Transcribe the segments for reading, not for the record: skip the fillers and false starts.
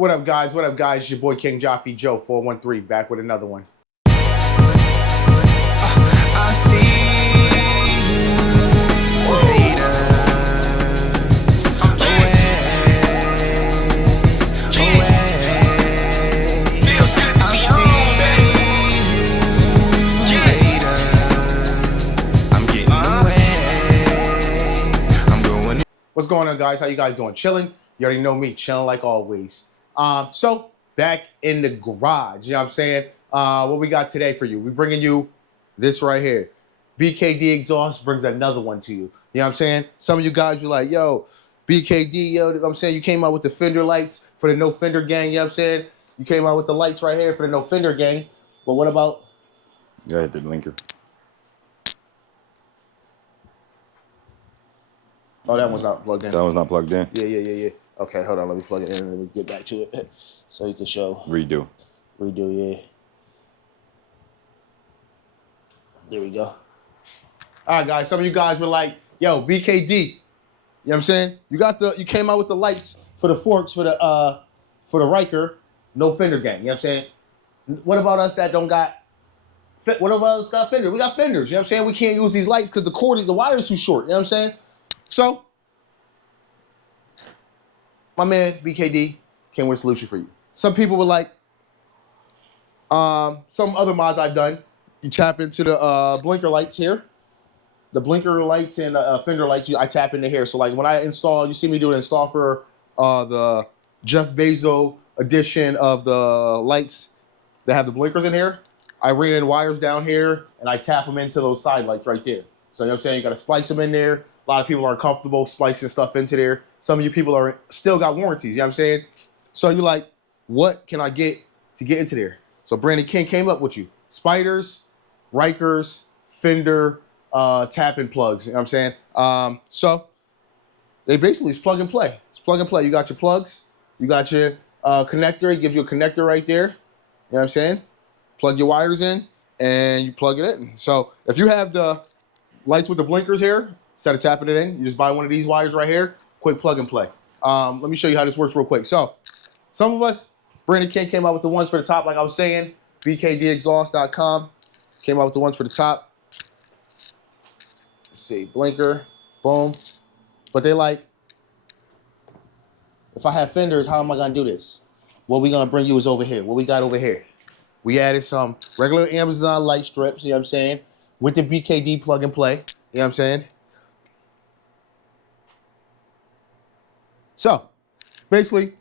What up, guys? What up, guys? It's your boy King Jaffe Joe 413 back with another one. I see you haters away. I see you haters. I'm getting away. I'm going. What's going on, guys? How you guys doing? Chilling? You already know me, chilling like always. So back in the garage, you know what I'm saying? What we got today for you? We're bringing you this right here. Bkd Exhaust brings another one to you. You know what I'm saying? Some of you guys were like, yo, BKD, yo, you know what I'm saying? You came out with the fender lights for the no fender gang, you know what I'm saying? You came out with the lights right here for the no fender gang. But what about? Yeah, the blinker. Oh, that one's not plugged in. That one's not plugged in. Yeah. Okay, hold on. Let me plug it in and then we get back to it so you can show. Redo. Redo, yeah. There we go. All right, guys. Some of you guys were like, "Yo, BKD," you know what I'm saying? You came out with the lights for the forks for the Ryker, no fender gang. You know what I'm saying? What about us that don't got? What about us got fenders? We got fenders. You know what I'm saying? We can't use these lights because the wire's too short. You know what I'm saying? So, my man BKD came with a solution for you. Some people were like, some other mods I've done. You tap into the blinker lights here. The blinker lights and fender lights, I tap into here. So like when I install, you see me do an install for the Jeff Bezos edition of the lights that have the blinkers in here. I ran wires down here and I tap them into those side lights right there. So you know what I'm saying? You got to splice them in there. A lot of people aren't comfortable splicing stuff into there. Some of you people are still got warranties, you know what I'm saying? So you're like, what can I get to get into there? So Brandon King came up with you. Spyders, Rykers, fender, tap-in plugs, you know what I'm saying? So they basically, it's plug and play. It's plug and play. You got your plugs, you got your connector. It gives you a connector right there, you know what I'm saying? Plug your wires in and you plug it in. So if you have the lights with the blinkers here, instead of tapping it in, you just buy one of these wires right here, quick plug and play. Let me show you how this works real quick. So some of us, Brandon King came out with the ones for the top, like I was saying, bkdexhaust.com. Came out with the ones for the top. Let's see, blinker, boom. But they like, if I have fenders, how am I gonna do this? What we gonna bring you is over here. What we got over here? We added some regular Amazon light strips, you know what I'm saying? With the BKD plug and play, you know what I'm saying? So, basically,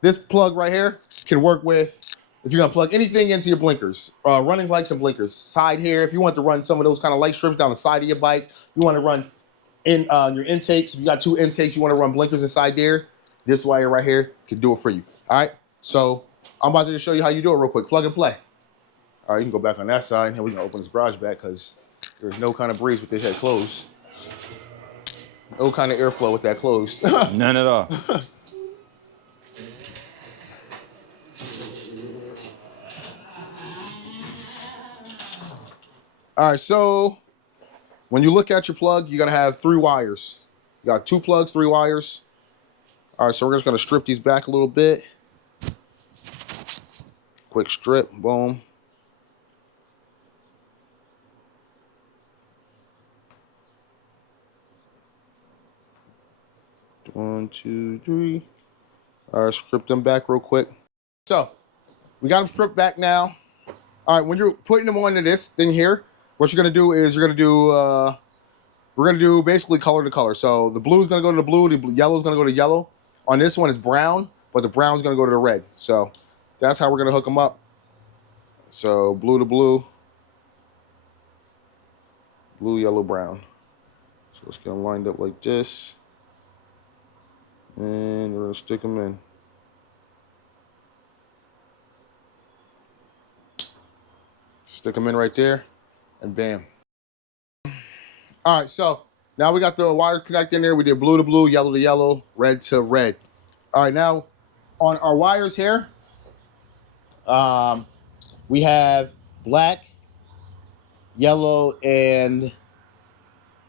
this plug right here can work with, if you're gonna plug anything into your blinkers, running lights and blinkers. Side here, if you want to run some of those kind of light strips down the side of your bike, you want to run in your intakes. If you got two intakes, you want to run blinkers inside there, this wire right here can do it for you. All right, so I'm about to show you how you do it real quick. Plug and play. All right, you can go back on that side, and we're gonna open this garage back because there's no kind of breeze with this head closed. No kind of airflow with that closed. None at all. All right, so when you look at your plug, you're gonna have 3 wires. You got 2 plugs, 3 wires. All right, so we're just gonna strip these back a little bit. Quick strip, boom. One, two, three. All right, strip them back real quick. So we got them stripped back now. All right, when you're putting them onto this thing here, what you're gonna do is we're gonna do basically color to color. So the blue is gonna go to the blue, the yellow is gonna go to yellow. On this one it's brown, but the brown is gonna go to the red. So that's how we're gonna hook them up. So blue to blue, blue, yellow, brown. So let's get them lined up like this. And we're gonna stick them in. Stick them in right there, and bam. All right, so now we got the wire connected in there. We did blue to blue, yellow to yellow, red to red. All right, now on our wires here, we have black, yellow, and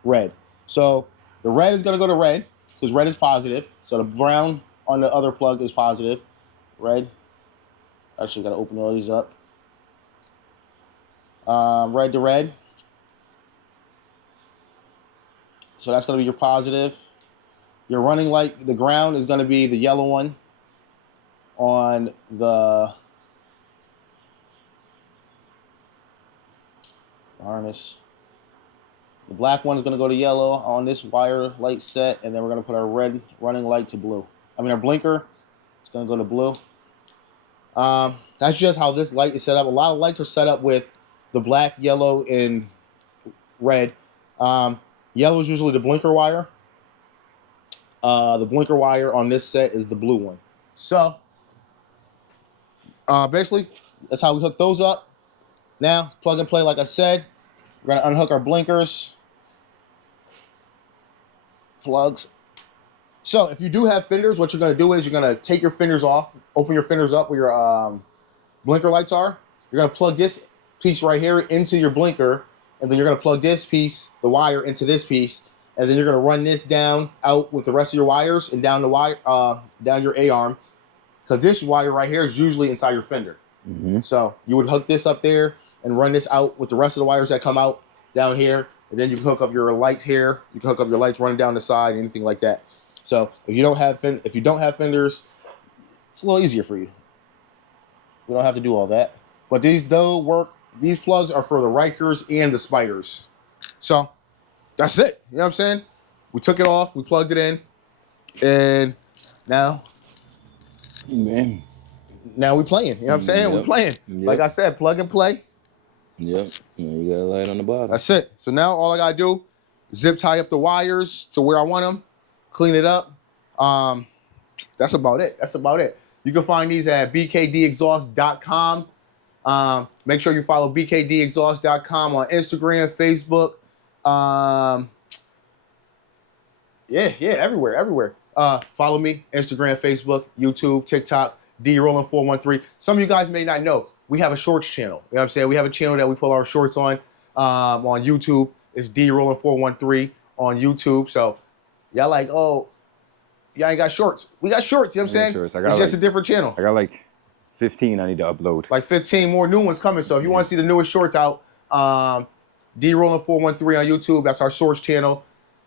red. So the red is gonna go to red, because red is positive. So the brown on the other plug is positive. red. Actually, got to open all these up. Red to red. So that's going to be your positive. Your running light, the ground is going to be the yellow one on the harness. The black one is going to go to yellow on this wire light set, and then we're going to put our red running light to blue. I mean, our blinker is going to go to blue. That's just how this light is set up. A lot of lights are set up with the black, yellow, and red. Yellow is usually the blinker wire. The blinker wire on this set is the blue one. So, basically, that's how we hook those up. Now, plug and play, like I said. We're going to unhook our blinkers. Plugs. So, if you do have fenders, what you're going to do is you're going to take your fenders off, open your fenders up where your blinker lights are. You're going to plug this piece right here into your blinker, and then you're going to plug this piece, the wire, into this piece, and then you're going to run this down out with the rest of your wires and down the wire, down your A-arm, because this wire right here is usually inside your fender. So you would hook this up there and run this out with the rest of the wires that come out down here, and then you can hook up your lights here. You can hook up your lights running down the side, anything like that. So if you don't have fenders, it's a little easier for you. You don't have to do all that. But these do work. These plugs are for the Rykers and the Spyders. So that's it. You know what I'm saying? We took it off, we plugged it in, and now we playing. You know what I'm saying? Yep. We're playing. Yep. Like I said, plug and play. Yep. You got a light on the bottom. That's it. So now all I gotta do, zip tie up the wires to where I want them, clean it up. That's about it. That's about it. You can find these at bkdexhaust.com. Make sure you follow bkdexhaust.com on Instagram, Facebook. Everywhere. Follow me, Instagram, Facebook, YouTube, TikTok, DRolling413. Some of you guys may not know, we have a shorts channel. You know what I'm saying? We have a channel that we put our shorts on YouTube. It's DRolling413 on YouTube. So y'all like, oh, y'all ain't got shorts. We got shorts, you know what I'm saying? Shorts. It's just a different channel. I got like 15 I need to upload. Like 15 more new ones coming. So if you want to see the newest shorts out, DRolling413 on YouTube. That's our shorts channel.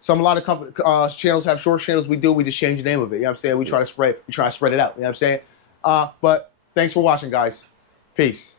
A lot of channels have shorts channels. We just change the name of it. You know what I'm saying? We try to spread it out. You know what I'm saying? But thanks for watching, guys. Peace.